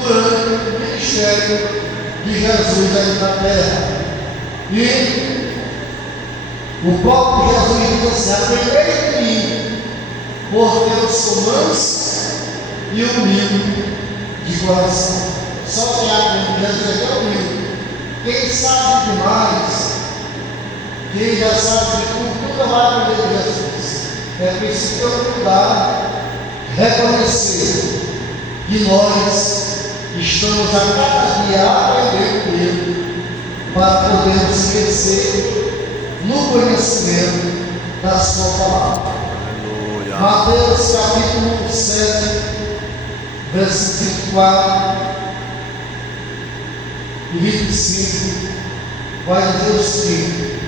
durante o ministério de Jesus aqui na terra. E o próprio Jesus diz assim: aprendei de mim, porque eu sou manso e humilde de coração. Só quem aprende Jesus é humilde. Quem sabe demais, quem já sabe de tudo, nunca vai aprender de Jesus. É preciso ter humildade, reconhecer que nós estamos a cada dia a aprender com Ele, para podermos crescer no conhecimento da sua palavra. Aleluia. Mateus capítulo 7, versículo 24 e 25, vai dizer o seguinte: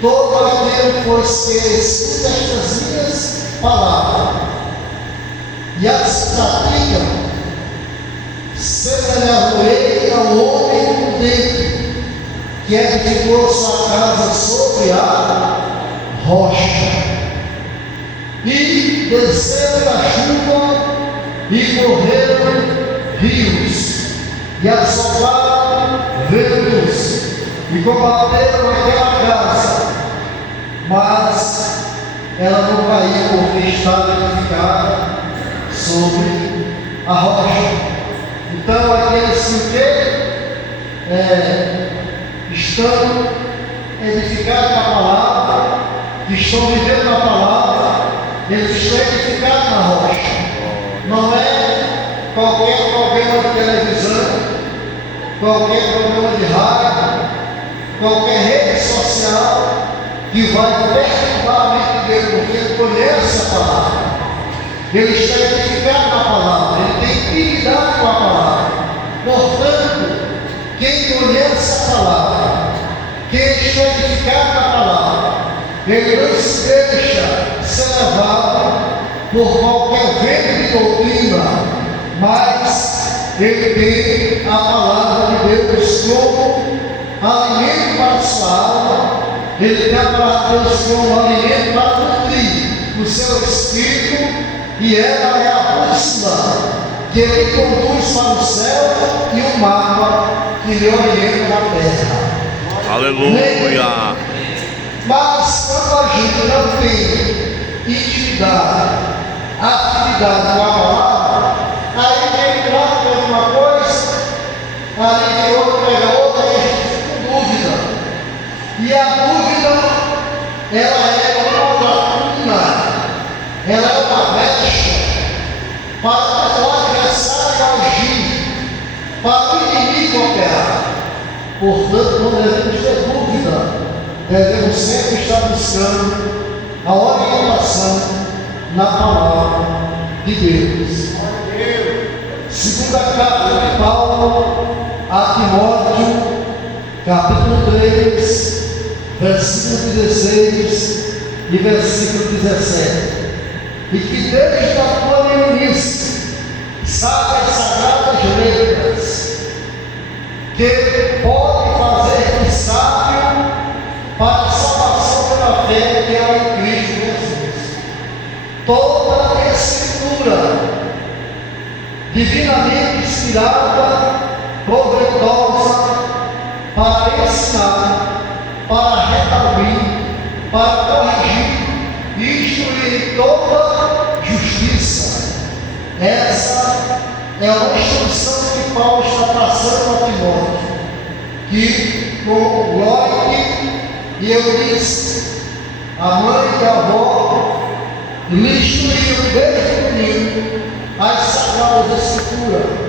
todo aquele, pois, que escuta estas minhas palavras e as pratica, semelhante ao homem prudente que edificou sua casa sobre a rocha, e desceu a chuva e correram rios e assopraram ventos e combateram aquela casa, mas ela não caiu porque estava edificada sobre a rocha. Então aqueles que estão edificados na palavra, que estão vivendo na palavra, eles estão edificados na rocha. Não é qualquer programa de televisão, qualquer programa de rádio, qualquer rede social que vai perturbar a mente dele, porque ele conhece a palavra. Ele está edificado na palavra, ele tem intimidade com a palavra. Portanto, quem conhece a palavra, quem está edificado na palavra, ele não se deixa ser levado por qualquer vento de doutrina, mas ele tem a palavra de Deus como alimento para a sua alma, ele tem a palavra de Deus como alimento para nutrir o seu espírito, e ela é a bússola que ele conduz para o céu e o mapa que lhe orienta na terra. Aleluia! Mas quando a gente não tem intimidade, atividade com a palavra, aí quem trata de uma coisa, ali tem outra, pega outra, e a gente fica com dúvida. E a dúvida, ela é uma lacuna, ela é uma brecha para o adversário agir, para o inimigo operar. Portanto, não devemos ter dúvida, devemos sempre estar buscando a orientação na palavra de Deus. Segunda carta de Paulo a Timóteo, capítulo 3, versículo 16 e versículo 17. E que desde a tua meninice sabe as sagradas letras, que pode fazer de sábio para a salvação pela fé que é em Cristo Jesus. Toda a escritura divinamente inspirada, proveitosa para ensinar, para redarguir, para corrigir e instruir em toda justiça. Essa é a instrução que Paulo está passando a Timóteo, que com Lóide e Eunice, a mãe e a avó, lhe instruíram desde menino as sagradas escrituras.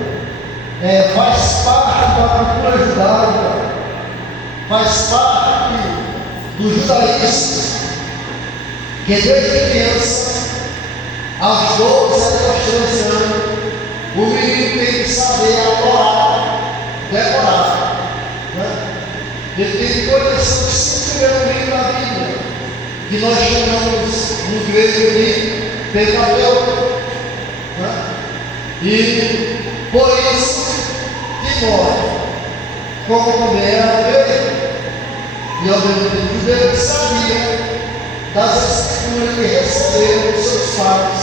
Faz parte da cultura judaica, faz parte do judaísmo, que desde criança, aos 12 aos 13 anos, o menino tem que saber adorar, decorar, né? Ele tem que conhecer os 5 primeiros livros da Bíblia, que nós chamamos no grego de Pentateuco, né? E por isso Timóteo, como também era grego e ao mesmo tempo judeu, sabia das escrituras que receberam dos seus pais,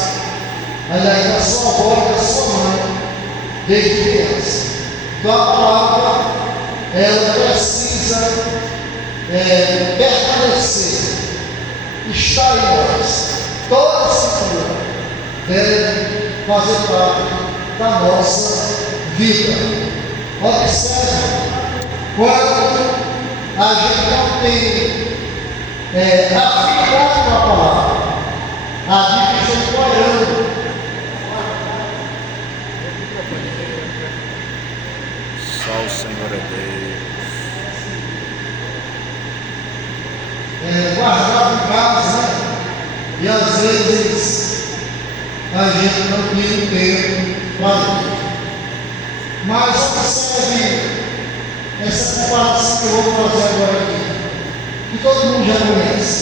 aliás, da sua avó e da sua mãe, desde criança. Então a palavra, ela precisa permanecer, estar em nós. Toda escritura deve fazer parte da nossa vida. Observe, quando a gente não tem afinidade com a palavra, a gente está orando. Só o Senhor é Deus. Guardado em casa, né? E às vezes a gente não tem tempo para isso. Mas observe essa comparação que eu vou fazer agora aqui, que todo mundo já conhece.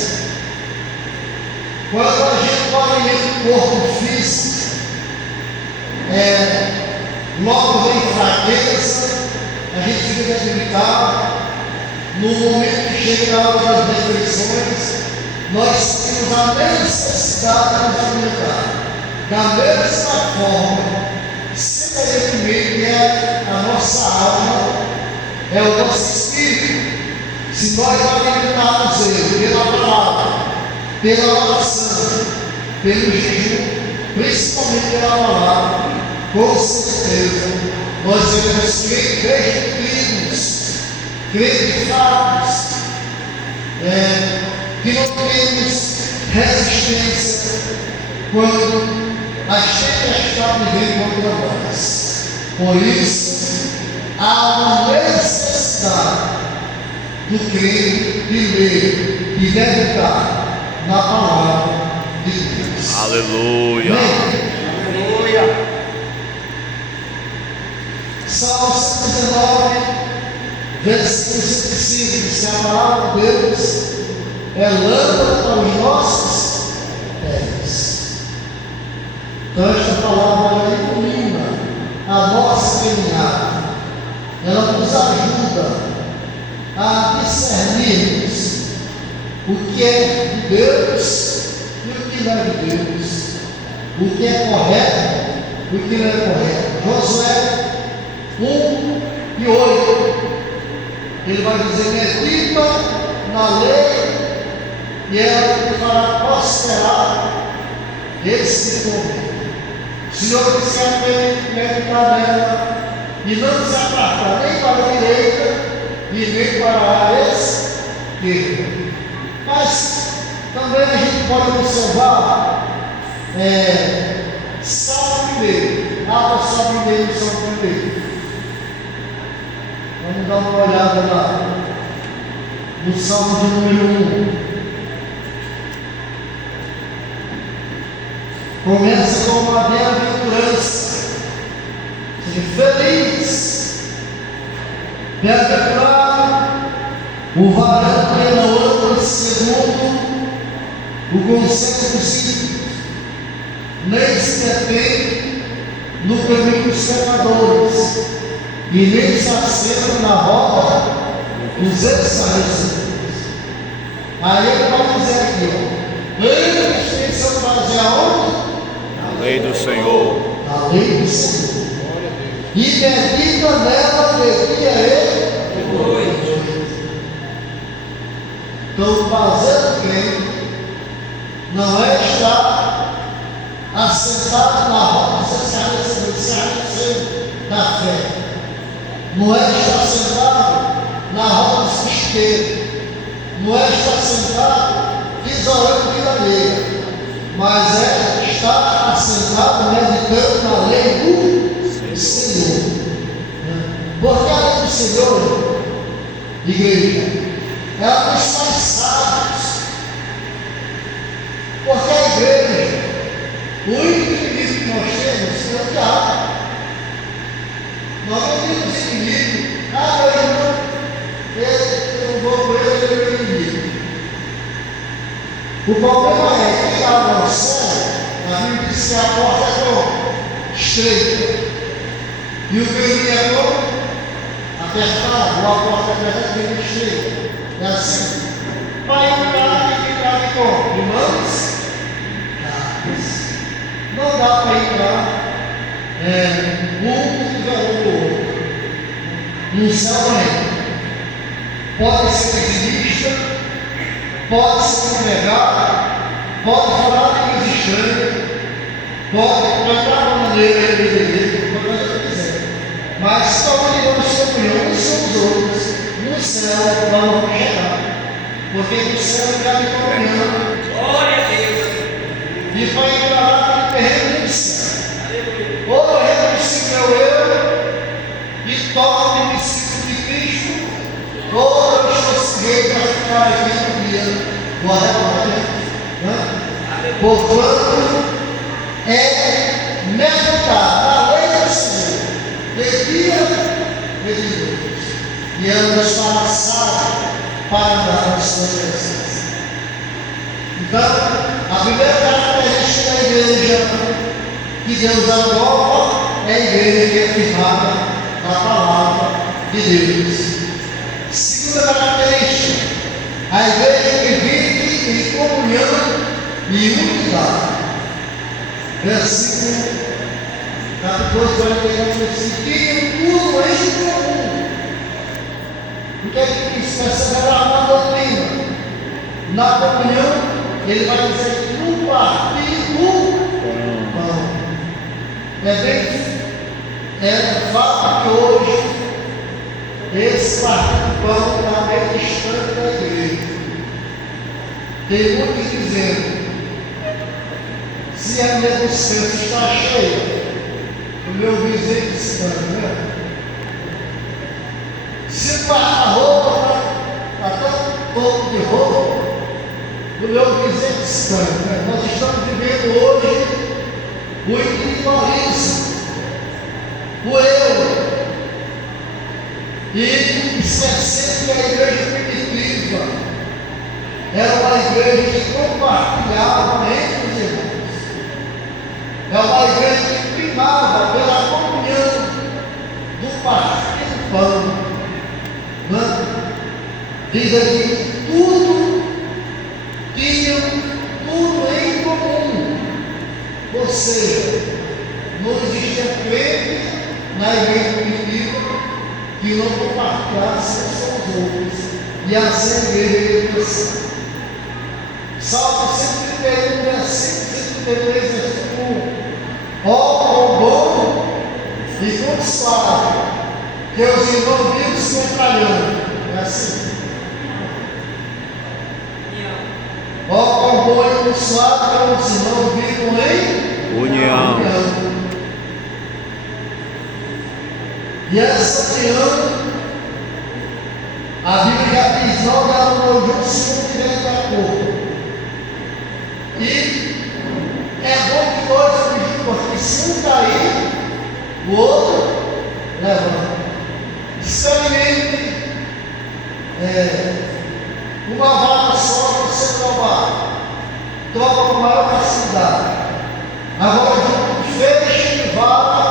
Quando a gente está olhando o corpo físico, logo vem fraqueza, a gente fica debilitado. No momento que chega a hora das refeições, nós temos a necessidade de nos alimentar. Da mesma forma, semelhantemente a nossa alma, é o nosso espírito. Se nós alimentarmos ele pela palavra, pela oração, pelo jejum, principalmente pela palavra, com certeza nós seremos crentes, creditários, que não temos resistência quando as tempestades vêm contra nós. Por isso, há uma necessidade do crente de ler e meditar na palavra de Deus. Aleluia. Aleluia. Salmo 119, versículo 105, diz que a palavra de Deus é lâmpada para os nossos pés. Então esta palavra ilumina a nossa caminhada. Ela nos ajuda a discernirmos o que é de Deus e o que não é de Deus, o que é correto e o que não é correto. Josué 1:8, ele vai dizer: medita na lei e ela te fará prosperar esse momento. Se não quiser meditar nela e não se apartar nem para a direita e nem para a esquerda. Mas também a gente pode observar Salmo 1. Abra Salmo 1 no Salmo 1. Vamos dar uma olhada lá no Salmo de número 1. Começa com uma bem-aventurança. Seja feliz, bem-aventurado o varão que não anda segundo o conselho dos ímpios, nem se detém no caminho dos pecadores, e nem se assenta na roda dos escarnecedores. Aí ele vai dizer aqui, eles pensam fazer aonde? A lei do Senhor. A lei do Senhor. E medita nela de dia e de noite. Então, fazer o crente não é estar assentado na roda dos escarnecedores da fé. Não é estar sentado na roda dos ficheiros. Não é estar sentado isolando vida alheia, mas é estar assentado meditando na lei do Senhor. Porque a lei do Senhor, igreja, ela nos faz sábios. Porque a igreja, o único inimigo que nós temos é o diabo. Nós não temos inimigo. Meu irmão, eu vou por ele, ele é meu inimigo. O problema é que lá no céu, a Bíblia diz que a porta é como? Estreita. E o caminho é como? Apertado. Ou a porta é apertada e estreita. É assim. Para entrar, tem que entrar de como? De mãos dadas. Não dá para entrar um tiver do outro. No céu também. Pode ser eximista, pode ser empregado, pode falar línguas estranhas, pode cantar uma maneira de pode fazer o que quiser. Mas se nós ligamos comunhão uns com os outros, no céu nós vamos chegar. Porque no céu é lugar de comunhão. Glória a Deus. E para entrar lá tem renúncia. Ou eu renuncio meu eu e torno-me discípulo de Cristo, ou eu estou sujeito a ficar aqui no dia do arrebatamento. Portanto, é meditar na lei do Senhor, de dia e de noite, e ambos para sábado, para andar nas suas presenças. Então, a primeira característica da igreja que Deus adora é a igreja que é firmada na palavra de Deus. Segunda característica, a igreja que vive em comunhão e unidade. Versículo 14, 49, tinham tudo em comum. O que é que diz? Perseverar na doutrina. Na comunhão, ele vai dizer que no partir do pão. É fato que hoje esse partir do pão está bem distante da igreja. Tem muitos dizendo: se a minha dispensa está cheia, o meu vizinho distante, né? Se a roupa está tão pouco de roupa, o meu vizinho distante, né? Nós estamos vivendo hoje o individualismo, o eu, e esquecendo que a igreja primitiva era uma igreja que compartilhava entre os irmãos, é uma igreja que primava pela comunhão do partir do pão. Diz aqui, tinham tudo em comum. Ou seja, não existia crente na igreja primitiva que não compartilhasse uns com os outros. E assim a igreja cresceu. Salmo 131, versículo 133, versículo 1. Ó, quão bom e quão suave, que os irmãos vivos se metralhando. É assim. Ó, quão bom e quão suave, que os irmãos vivam em união. E essa união, a Bíblia já diz: não darão juntos se não tiverem de acordo. E é bom que dois se porque se um cair, o outro levanta. Experimente uma vaga só você troca com maior facilidade. Agora, feche de vaga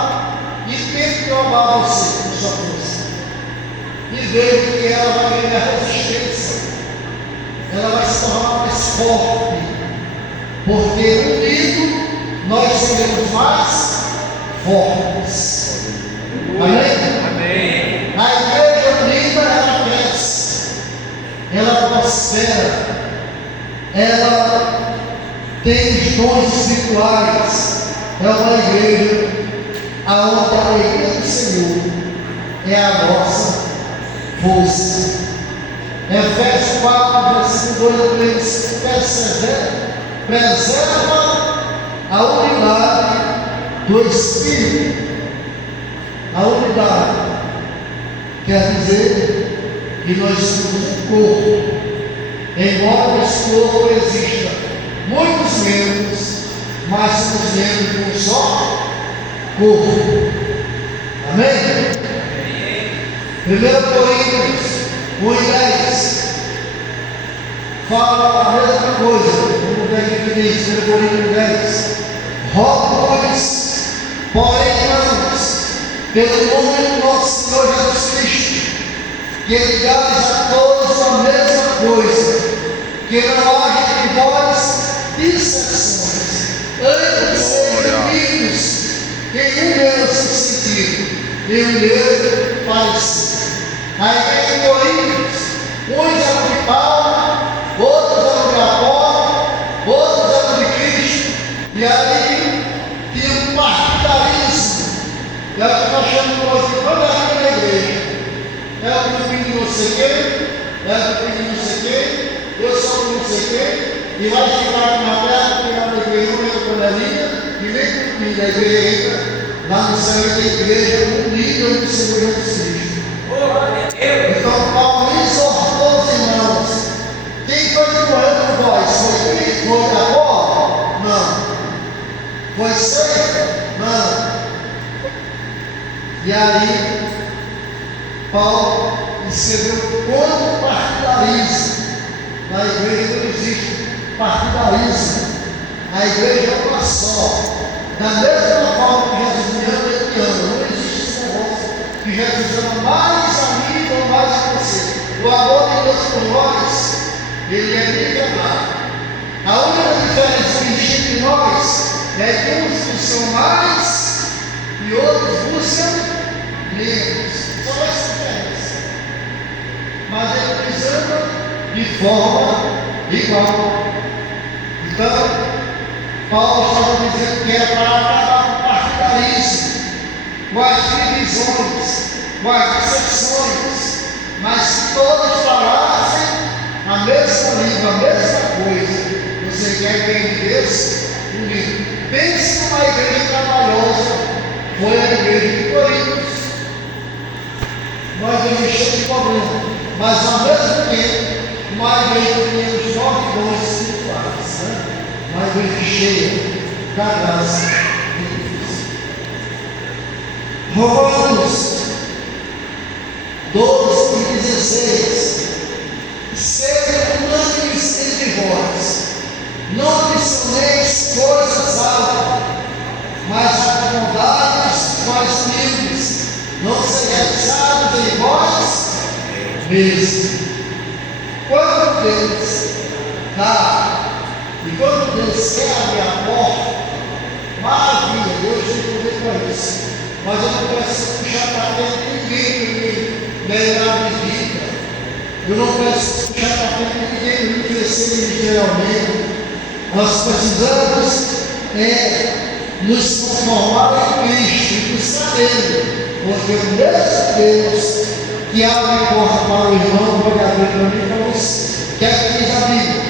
e tente provar você com sua força. E veja que ela vai ganhar resistência, ela vai se tornar mais forte, porque unido nós seremos mais fortes. Amém? Amém. A igreja unida, ela cresce, ela prospera, ela tem os dons espirituais. É uma igreja aonde a alegria do Senhor é a nossa força. Efésios 4, versículo 2 a 3, preserva a unidade do Espírito. A unidade quer dizer que nós somos um corpo. Embora nesse corpo exista muitos membros, mas somos membros de um só corpo. Amém? 1 Coríntios 1:10 fala a mesma coisa. Vamos ver aqui que diz 1 Coríntios 10. Rogo-vos, porém, irmãos, pelo nome do nosso Senhor Jesus Cristo, que ligais a todos a mesma coisa, que não haja entre vós dissenções, antes sejam unidos em um mesmo sentido, em um mesmo parecer. A igreja de Coríntios, uns eram de Paulo, outros eram de Apolo, outros eram de Cristo, e aí tinha um partidarismo. E é o que nós chamamos de quando aqui na igreja. É o grupinho de não sei quem, é o grupinho de não sei quem, eu sou de não sei quem, e vai chegar aqui na terra, pegar na igreja, não entra por linha, e nem grupinho da igreja entra. Lá no céu da igreja, unida no Senhor Jesus Cristo. Então, Paulo exortou os irmãos. Quem foi que morreu por vós? Foi Cristo? Foi Apolo? Não. Foi César? Não. E aí, Paulo escreveu contra o partidarismo. Na igreja não existe partidarismo. A igreja é uma só. Da mesma forma que Jesus me ama, ele me ama. Não existe esse negócio que Jesus ama mais a mim ou mais a você. O amor de Deus por nós, ele é nivelado. A única diferença que existe entre nós é que uns buscam mais e outros buscam menos. Só essa diferença. Mas ele nos ama de forma igual. Então, Paulo estava dizendo que era para acabar com o partidarismo, com as divisões, com as dissensões, mas que todos falassem a mesma língua, a mesma coisa. Você quer ver de Deus? Unido. Pense numa igreja trabalhosa, foi a igreja de Coríntios. Nós íamos cheios de problema, mas ao mesmo tempo, uma igreja que tinha os 9 dons espirituais, né? Uma igreja cheia da graça de Deus. Romanos 12 e 16. Sejam unânimes entre vós, não discerneis coisas altas, mas acomodados vós humildes, não sejais sábios em vós mesmos. Quando Deus dá, e quando Deus quer abrir a porta, maravilha, Deus tem poder para isso. Mas eu não preciso puxar para dentro de ninguém que me melhorar a vida. Eu não preciso puxar para dentro de ninguém que me crescer ministerialmente. Nós precisamos nos conformar em Cristo e buscar nele. Porque o mesmo Deus que abre porta para o irmão pode abrir para mim e para você. Que é que diz a Bíblia?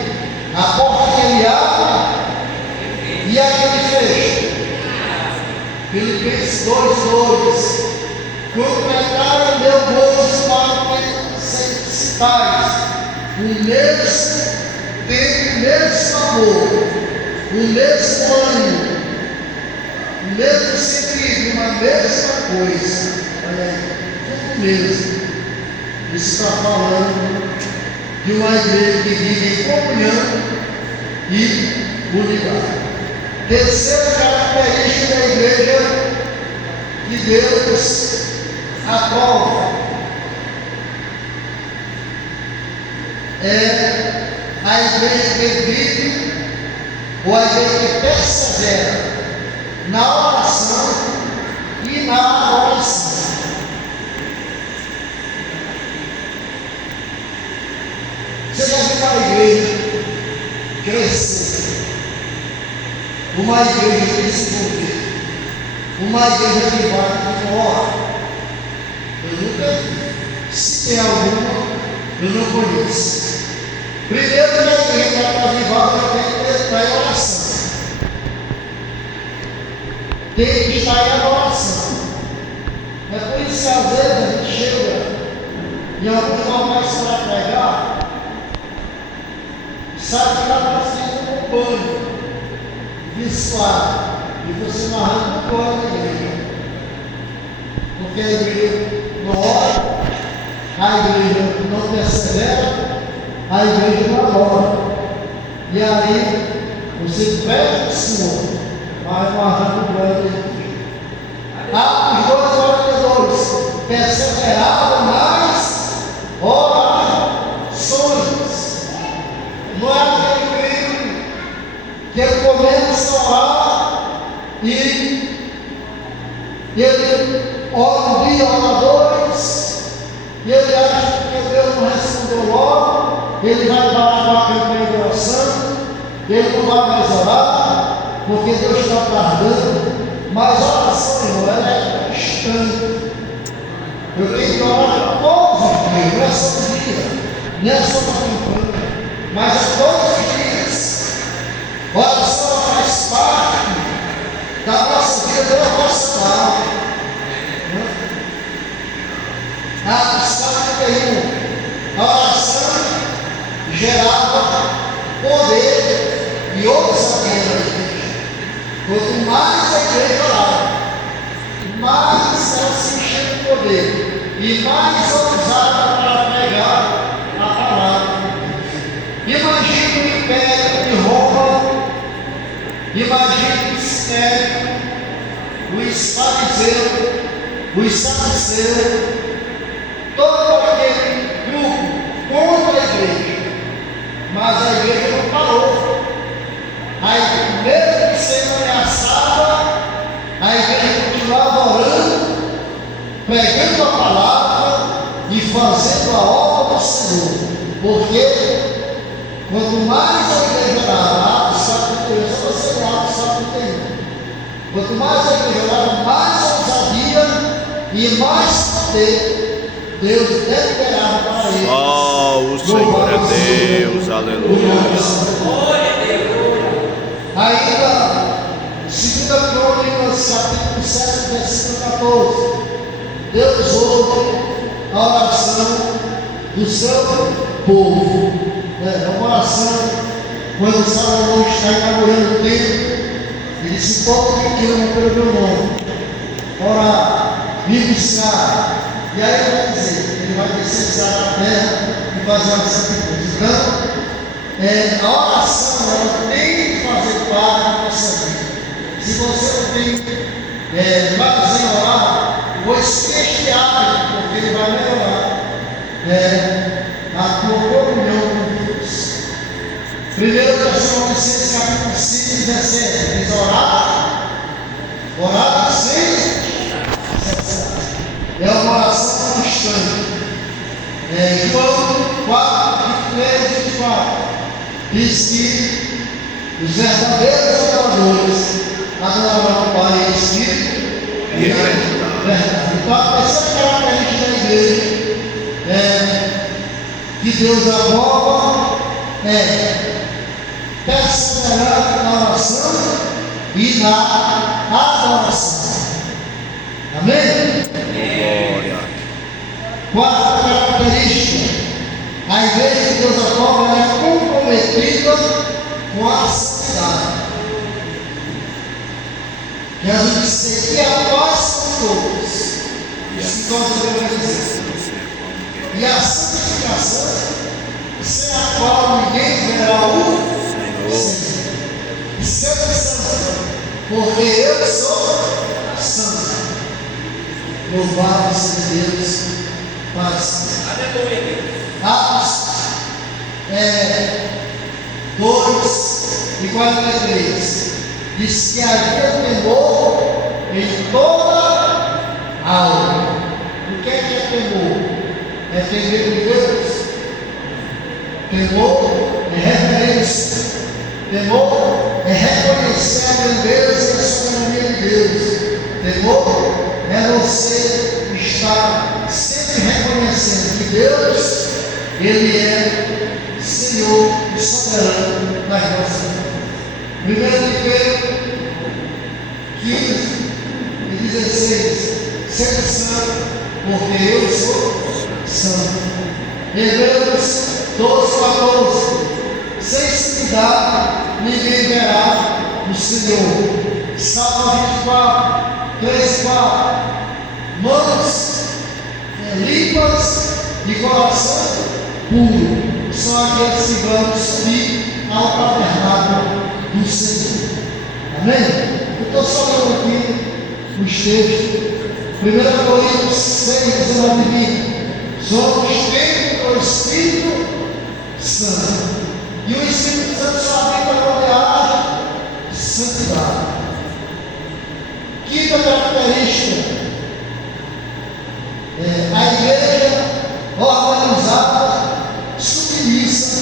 A porta que ele abre e a que ele fecha. Filipenses 2:2. Completai o meu gozo para que necessitais o mesmo tempo, o mesmo amor, o mesmo ânimo, o mesmo sentido, uma mesma coisa. Olha aí, tudo mesmo. Isso está falando de uma igreja que vive em comunhão e unidade. Terceira característica da igreja que Deus aprova é a igreja que vive, ou a igreja que persevera na oração e na adoração. Você já viu uma igreja crescer, uma igreja desenvolver, uma igreja que vai de fora? Eu nunca vi. Se tem alguma, eu não conheço. Primeiro que a igreja para avivar, ela tem que estar em oração. Tem que estar em adoração. É por isso que às vezes a gente chega em alguns locais para pregar, sabe que ela está sendo um banho visual, e você não arranca fora da igreja. Porque a igreja não ora, a igreja não persevera, a igreja não adora. E aí você pede o Senhor, mas não arranca fora da igreja. Os dois oradores perseveravam mais orações. Não é aquele crime que ele começa a orar e E ele ora um dia, ora dois, e ele acha que Deus não respondeu logo, ele vai parar com a campanha de oração, ele não vai mais orar, porque Deus está tardando. Mas a oração, irmão, ela é constante. Eu tenho que orar todos os dias, não é só um dia, não é só uma campanha, mas é todos os dias. A oração faz parte da nossa vida devocional. Salmo 31, a oração gerava poder e ousadia na igreja. Quanto mais a igreja orava, mais ela se enchia de poder e mais ousada para pregar a palavra. Imagine o império de Roma, imagine o sinédrio, os fariseus, os saduceus, todo aquele grupo contra a igreja. Mas a igreja não parou. Aí, mesmo sendo ameaçada, a igreja continuava orando, pregando a palavra e fazendo a obra do Senhor. Porque quanto mais a igreja orava, Atos capítulo 1, só você Atos capítulo 1. Quanto mais a igreja orava, mais ousadia e mais poder Deus liberava para eles. Oh, o Senhor é Deus, aleluia. Ainda, 2 Crônicas, capítulo 7, versículo 14. Deus ouve a oração do seu povo. É uma oração, quando Salomão está inaugurando o templo, ele disse: todo que tira pelo meu nome, orar, me buscar. E aí ele vai dizer, ele vai descer a terra e fazer uma sacrifício. Então, a oração, ela tem que fazer parte da nossa vida. Se você não tem prazer em orar, pois este hábito, porque ele vai melhorar a tua comunhão com Deus. 1 Tessalonicenses capítulo 5, 17, diz: orar sem cessar. É uma oração constante. João 4, 23 e 24 diz que os verdadeiros adoradores adorarão o Pai em Espírito e em verdade. Então, a terceira característica da igreja que Deus aprova perseverar na oração e na adoração. Amém? Glória. Quarta característica: a igreja de Deus aprova é comprometida com a santidade. Jesus disse que a paz são todos, os que nós devemos dizer. E a santificação, sem a qual ninguém verá o Senhor. Seja santo, porque eu sou santo. Louvado seja Deus para sempre. Atos 2:43 diz que havia temor em toda a alma. O que é temor? É temer de Deus. Temor é reverência. Temor é reconhecer a grandeza e a soberania de Deus. Temor é você estar sempre reconhecendo que Deus, Ele é Senhor e soberano das nossas vidas. 1 Pedro 15 e 16: seja santo, porque eu sou santo. Hebreus 12:14: sem santidade ninguém verá o Senhor. Salmo 24, 3:4: mãos limpas e coração puro são aqueles que vão subir ao tabernáculo do Senhor. Amém? Eu estou só lendo aqui os textos. 1 Coríntios 6:19: somos templo do Espírito Santo, e o Espírito Santo só habita onde há santidade. Quinta característica, a igreja organizada, submissa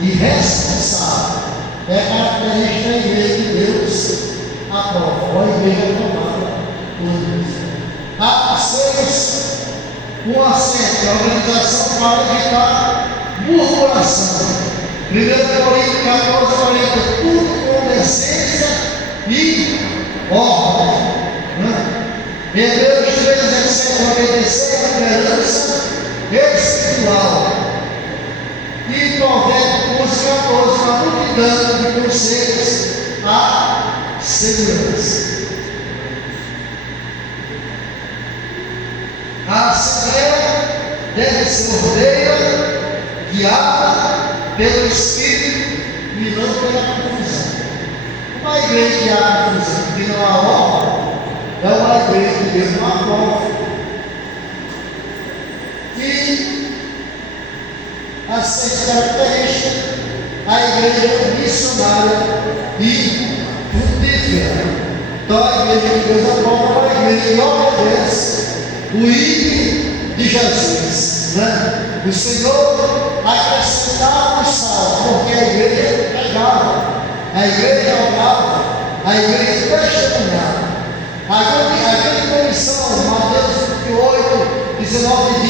e responsável. É a característica da igreja que Deus aprova, ou a igreja aprovada por Deus. Atos 6, 1 a 7, a organização para evitar murmuração. 1 Coríntios 14, 40, tudo com decência e ordem. Hebreus 3, 17, obedecer a liderança espiritual. E Provérbios 14, uma multidão de conselhos à segurança. A Assembleia deve ser ordeira, guiada pelo Espírito e não pela confusão. Uma igreja que há confusão, que não há ordem, é uma igreja que Deus não aprova. E a sexta característica, a igreja missionária e frutífera. Então a igreja que Deus aprova é a igreja que obedece o ídolo de Jesus, né? O Senhor acrescentava o sal, porque a igreja pregava, a igreja orava, a igreja testemunhava. A grande comissão, Mateus 28, 19 e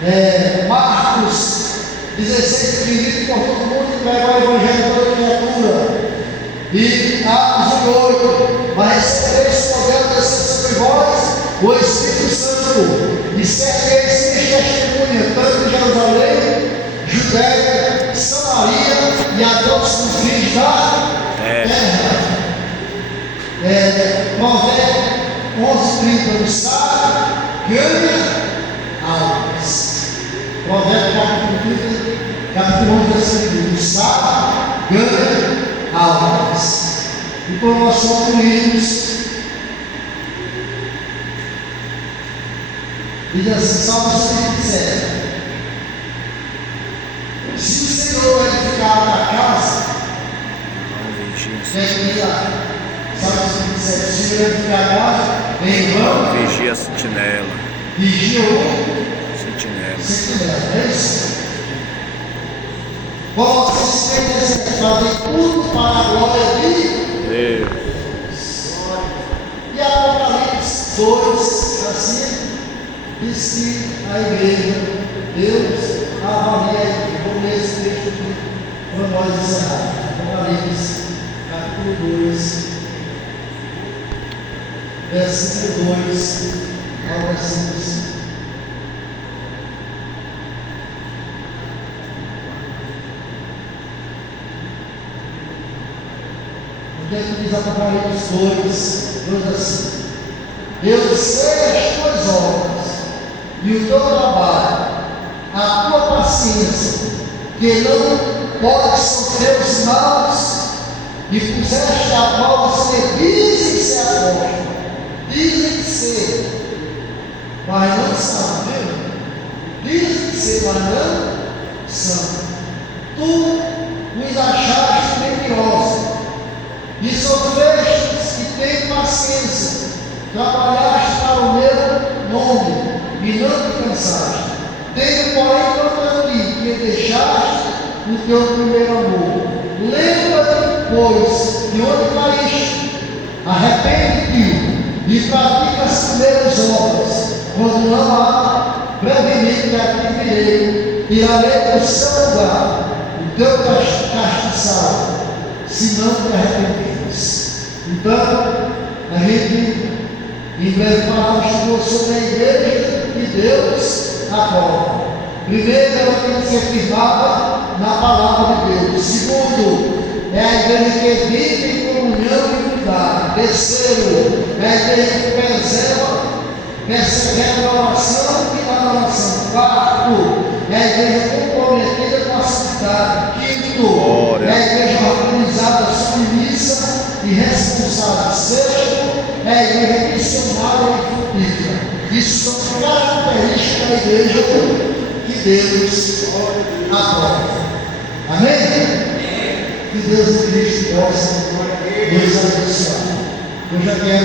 20, Marcos 16, 15, por todo mundo que pregou o evangelho a toda criatura. E Atos 8, vai receber esse poder descer sobre vós o Espírito Santo, e sereis minhas testemunhas, tanto em Jerusalém, Judéia, Samaria e até os confins da terra. Provérbios 11:30, no sábio ganha almas. Provérbios capítulo 11, versículo 1, no sábio ganha almas. E por nós concluímos, diz assim, Salmo 127. Se o Senhor edificar a casa, Salmo 127, se o Senhor edificar a casa, em vão Vigia a sentinela. vigia o Sentinela. é isso? Vocês têm que fazer tudo para a glória de Deus. E Apocalipse 2, assim, diz que a igreja, Deus avalia a igreja. Vamos ler esse texto aqui para nós encerrar. Apocalipse, capítulo 2, versículo 2 ao versículo 5. O que diz Apocalipse 2 assim: eu sei as tuas obras e o teu trabalho, a tua paciência, que não podes sofrer os maus, e puseste a prova os que dizem ser apóstolos, dizem ser, mas não são, viu? Dizem ser, mas não são. Tu os achaste mentirosos, e sofrestes que tem paciência, trabalhaste para o meu nome, e não te cansaste. Tenho, porém, contra ti, que deixaste o teu primeiro amor. Lembra-te, pois, de onde caíste, arrepende-te e pratica as primeiras obras. Quando não há, brevemente te adquirirei, tirarei do seu lugar o teu castiçal, se não te arrependeres. Então, a gente em breve falaremos sobre a igreja que Deus aprova. Primeiro, ela tem que ser firmada na palavra de Deus. Segundo, é a igreja que vive em comunhão e unidade. Terceiro, é a igreja que persevera na oração e na adoração. Quarto, é a igreja comprometida com a santidade. Quinto, é a igreja organizada, submissa e responsável. Sexto, é a igreja missionária e frutífera. Isso são características da igreja que Deus aprova. Amém? Que Deus Cristo possa nos abençoar. Eu já quero